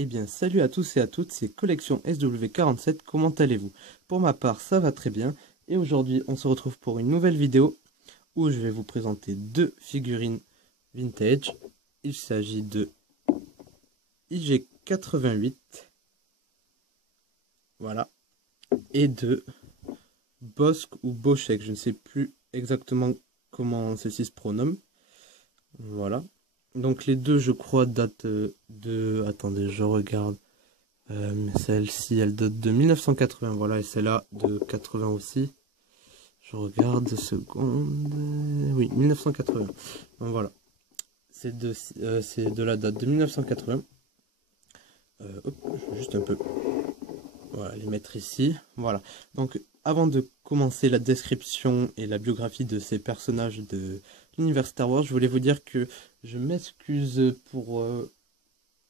Eh bien, salut à tous et à toutes, c'est Collection SW47, comment allez-vous? Pour ma part, ça va très bien, et aujourd'hui, on se retrouve pour une nouvelle vidéo où je vais vous présenter deux figurines vintage. Il s'agit de IG88, voilà, et de Bossk ou Boschek, je ne sais plus exactement comment celle-ci se pronomme, voilà. Donc les deux, je crois, datent de... Attendez, je regarde. Celle-ci, elle date de 1980, voilà, et celle-là de 80 aussi. Je regarde 2 secondes. Oui, 1980. Donc voilà, c'est de la date de 1980. Hop, je vais juste un peu, voilà, les mettre ici. Voilà. Donc, avant de commencer la description et la biographie de ces personnages de l'univers Star Wars, je voulais vous dire que je m'excuse pour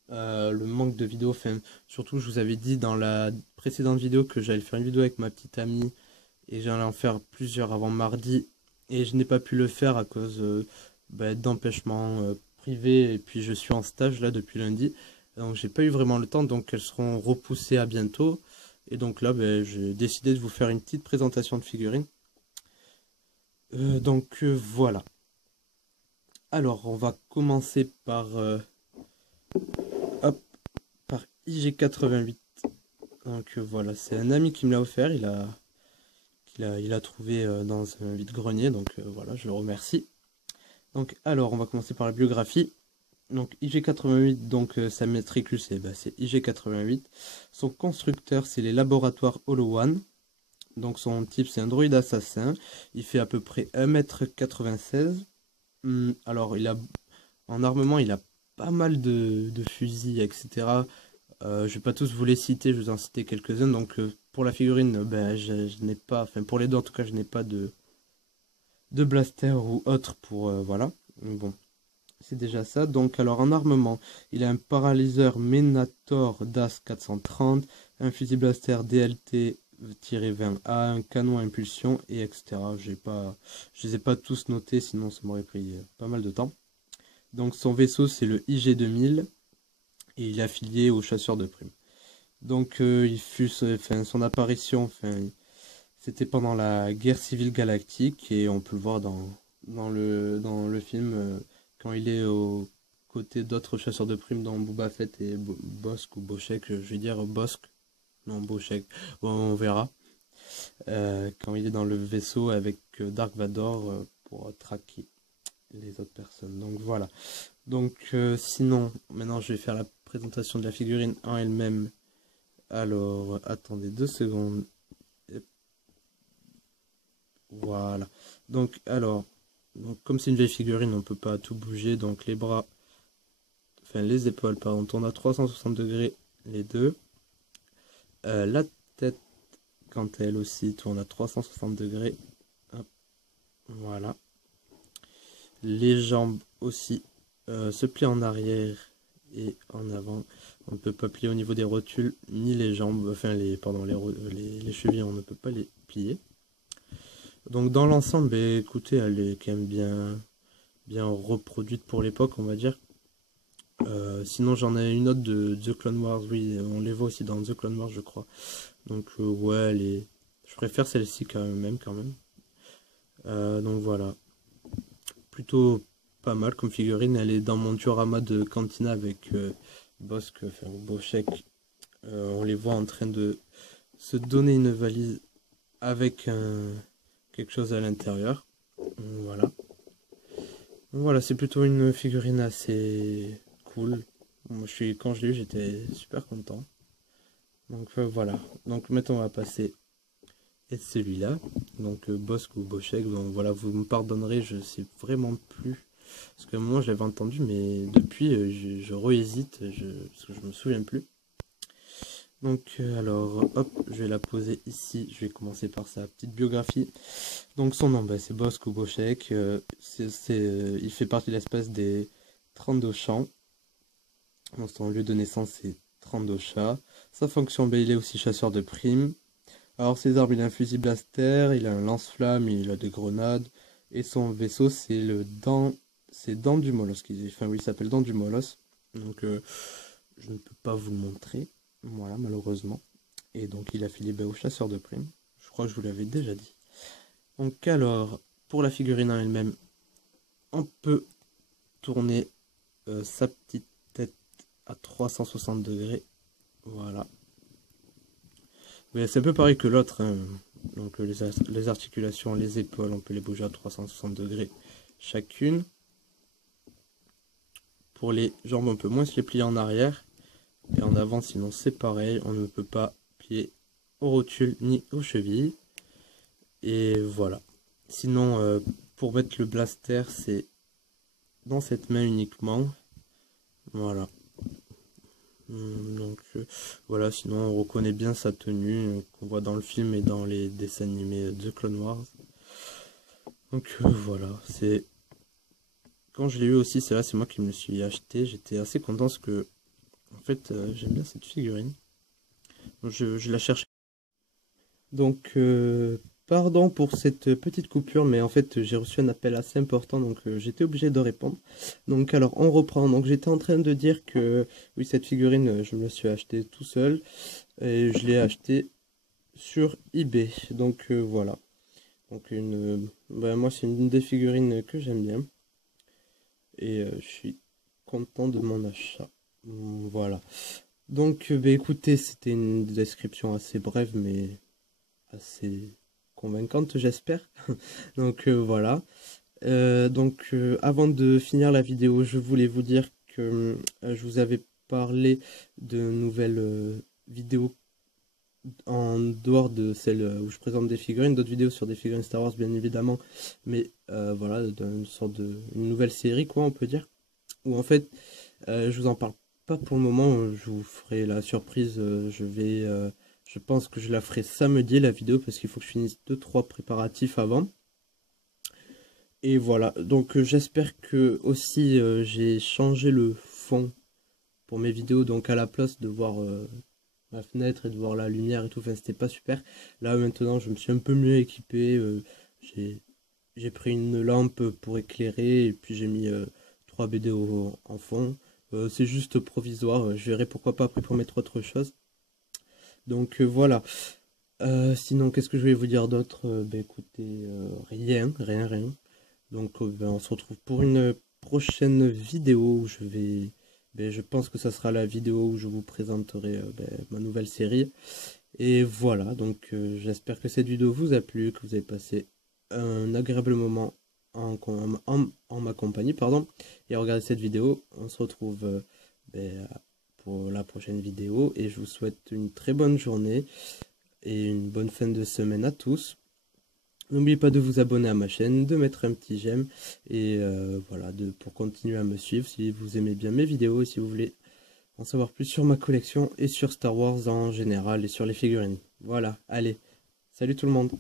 le manque de vidéos. Enfin, surtout, je vous avais dit dans la précédente vidéo que j'allais faire une vidéo avec ma petite amie et j'allais en faire plusieurs avant mardi. Et je n'ai pas pu le faire à cause d'empêchements privés. Et puis, je suis en stage là depuis lundi. Donc, j'ai pas eu vraiment le temps. Donc, elles seront repoussées à bientôt. Et donc là, j'ai décidé de vous faire une petite présentation de figurines. Voilà. Alors, on va commencer hop, par IG88. Donc voilà, c'est un ami qui me l'a offert, il a trouvé dans un vide-grenier, donc voilà, je le remercie. Donc alors, on va commencer par la biographie. Donc IG88, donc sa matricule c'est IG88. Son constructeur c'est les laboratoires Holo One. Donc son type c'est un droïde assassin. Il fait à peu près 1m96. Alors en armement il a pas mal de fusils, etc. Je vais pas tous vous les citer, je vais vous en citer quelques-uns. Donc pour la figurine, je n'ai pas, enfin pour les deux en tout cas, je n'ai pas de blaster ou autre pour voilà. Bon, c'est déjà ça. Donc alors en armement, il a un paralyseur Menator DAS 430, un fusil blaster DLT-20A, un canon à impulsion et etc. Je les ai pas tous notés, sinon ça m'aurait pris pas mal de temps. Donc son vaisseau c'est le IG-2000 et il est affilié au chasseur de primes. Donc son apparition, c'était pendant la guerre civile galactique et on peut le voir dans le film quand il est aux côtés d'autres chasseurs de primes dans Boba Fett et Bossk ou Boschek, je vais dire Bossk, non Boschek, bon, on verra. Quand il est dans le vaisseau avec Dark Vador pour traquer les autres personnes. Donc voilà. Donc sinon, maintenant je vais faire la présentation de la figurine en elle-même. Alors, attendez 2 secondes. Voilà. Donc comme c'est une vieille figurine, on peut pas tout bouger. Donc les bras, enfin les épaules, pardon, tournent à 360 degrés les deux. La tête, quant à elle aussi, tourne à 360 degrés. Hop, voilà. Les jambes aussi se plient en arrière et en avant. On ne peut pas plier au niveau des rotules, ni les jambes, enfin les chevilles, on ne peut pas les plier. Donc dans l'ensemble, écoutez, elle est quand même bien reproduite pour l'époque, on va dire. Sinon j'en ai une autre de The Clone Wars, oui, on les voit aussi dans The Clone Wars je crois. Donc ouais, je préfère celle-ci quand même. Donc voilà, plutôt pas mal comme figurine, elle est dans mon diorama de Cantina avec Bossk, enfin Boschek. On les voit en train de se donner une valise avec quelque chose à l'intérieur. Voilà. Voilà, c'est plutôt une figurine assez cool. Moi, quand je l'ai eu, j'étais super content. Donc voilà. Donc maintenant, on va passer à celui-là. Donc Bossk ou Boschek. Donc voilà, vous me pardonnerez, je sais vraiment plus. Parce que moi, je l'avais entendu, mais depuis, je re-hésite, parce que je me souviens plus. Donc alors, hop, je vais la poser ici. Je vais commencer par sa petite biographie. Donc son nom, c'est Bossk ou Boschek. Il fait partie de l'espèce des Trandoshan. Donc son lieu de naissance c'est Trandosha. Sa fonction, il est aussi chasseur de primes. Alors ses armes, il a un fusil blaster, il a un lance-flamme, il a des grenades. Et son vaisseau c'est Dent du Moloss. Enfin oui, il s'appelle Dent du Moloss. Donc je ne peux pas vous le montrer. Voilà, malheureusement. Et donc il a filé au chasseur de primes. Je crois que je vous l'avais déjà dit. Donc alors, pour la figurine en elle-même, on peut tourner sa petite tête à 360 degrés. Voilà. Mais c'est un peu pareil que l'autre, hein. Donc les articulations, les épaules, on peut les bouger à 360 degrés chacune. Pour les jambes, on peut moins se les plier en arrière et en avant, sinon c'est pareil, on ne peut pas plier aux rotules ni aux chevilles. Et voilà. Sinon, pour mettre le blaster, c'est dans cette main uniquement. Voilà. Donc voilà, sinon on reconnaît bien sa tenue qu'on voit dans le film et dans les dessins animés de Clone Wars. Donc voilà, c'est... Quand je l'ai eu aussi, c'est moi qui me le suis acheté. J'étais assez content parce que, en fait, j'aime bien cette figurine. Donc, je la cherche. Donc, pardon pour cette petite coupure, mais en fait, j'ai reçu un appel assez important, donc j'étais obligé de répondre. Donc, alors, on reprend. Donc, j'étais en train de dire que, oui, cette figurine, je me la suis achetée tout seul. Et je l'ai achetée sur eBay. Donc, voilà. Donc, moi, c'est une des figurines que j'aime bien. Et je suis content de mon achat. Voilà. Donc, écoutez, c'était une description assez brève, mais assez convaincante, j'espère. Donc, voilà. Avant de finir la vidéo, je voulais vous dire que je vous avais parlé de nouvelles vidéos en dehors de celles où je présente des figurines, d'autres vidéos sur des figurines Star Wars, bien évidemment, mais voilà, d'une sorte une nouvelle série, quoi, on peut dire. Où en fait, je vous en parle pas pour le moment, je vous ferai la surprise, je pense que je la ferai samedi la vidéo parce qu'il faut que je finisse 2-3 préparatifs avant. Et voilà, donc j'espère que aussi j'ai changé le fond pour mes vidéos, donc à la place de voir ma fenêtre et de voir la lumière et tout, enfin c'était pas super. Là maintenant je me suis un peu mieux équipé, j'ai j'ai pris une lampe pour éclairer et puis j'ai mis 3 BD en fond. C'est juste provisoire, je verrai pourquoi pas après pour mettre autre chose. Donc voilà. Sinon, qu'est-ce que je vais vous dire d'autre? Écoutez, rien. Donc on se retrouve pour une prochaine vidéo où je pense que ça sera la vidéo où je vous présenterai ma nouvelle série. Et voilà, donc j'espère que cette vidéo vous a plu, que vous avez passé un agréable moment en ma compagnie, pardon, et regardez cette vidéo. On se retrouve pour la prochaine vidéo et je vous souhaite une très bonne journée et une bonne fin de semaine à tous. N'oubliez pas de vous abonner à ma chaîne, de mettre un petit j'aime et voilà, pour continuer à me suivre si vous aimez bien mes vidéos et si vous voulez en savoir plus sur ma collection et sur Star Wars en général et sur les figurines. Voilà, allez, salut tout le monde!